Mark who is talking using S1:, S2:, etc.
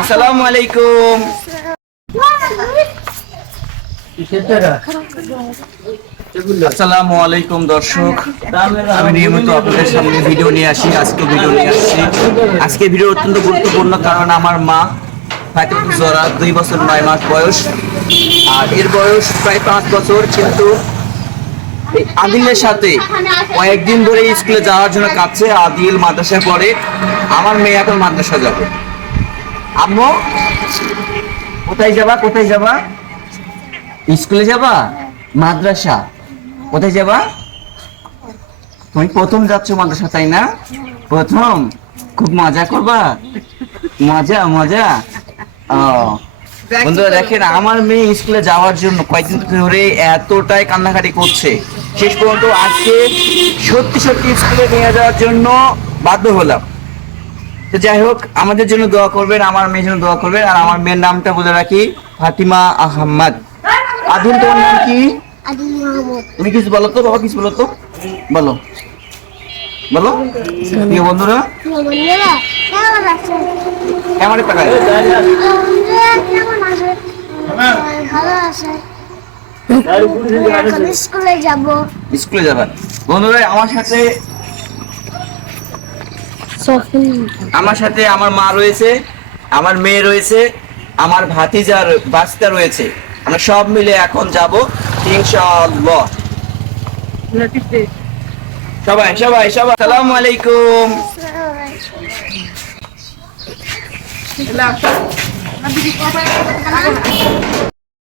S1: আসসালামু আলাইকুম। আসসালামু আলাইকুম দর্শক। আমি নিয়মিত আপনাদের সামনে ভিডিও নিয়ে আসি আজকে ভিডিও নিয়ে আসছি। আজকে ভিডিও অত্যন্ত গুরুত্বপূর্ণ কারণ আমার মা ফাতেমা জোরা দুই বছর নয় মাস বয়স। আর এর বয়স প্রায় পাঁচ বছর কিন্তু আদিলের সাথে কয়েকদিন ধরে স্কুলে যাওয়ার জন্য কাঁদছে আদিল মাদ্রাসায় পড়ে। আমার মেয়ে এখন মাদ্রাসা যাবে। আম্মু, কোথায় যাবা কোথায় যাবা? স্কুলে যাবা? মাদ্রাসা? কোথায় যাবা? তুমি প্রথম যাচ্ছ মাদ্রাসা, তাই না? প্রথম? খুব মজা করবা? মজা মজা। ও, বন্ধুরা দেখেন, আমার মেয়ে স্কুলে যাওয়ার জন্য কয়েকদিন ধরে এতটাই কান্নাকাটি করছে। শেষ পর্যন্ত আজকে সত্যি সত্যি স্কুলে নিয়ে যাওয়ার জন্য বাধ্য হলাম। তো যাই হোক আমাদের জন্য দোয়া করবেন আমার মেয়ের জন্য দোয়া করবেন আর আমার মেয়ের নামটা বলে রাখি ফাতিমা আহমদ আদিল তোমার নাম কি? তুমি কিছু বলো তো বাবা কিছু বলো তো। বলো। বলো। প্রিয় বন্ধুরা।
S2: বন্ধুরা কেমন ভালো আছে স্কুলে যাব।
S1: স্কুলে যাবে। বন্ধুরা আমার সাথে আমার সাথে আমার মা রয়েছে, আমার মেয়ে রয়েছে, আমার ভাতিজার বাস্তা রয়েছে। আমরা সব মিলে এখন যাব, ইনশাআল্লাহ। সবাই সবাই সবাই আসসালামু আলাইকুম।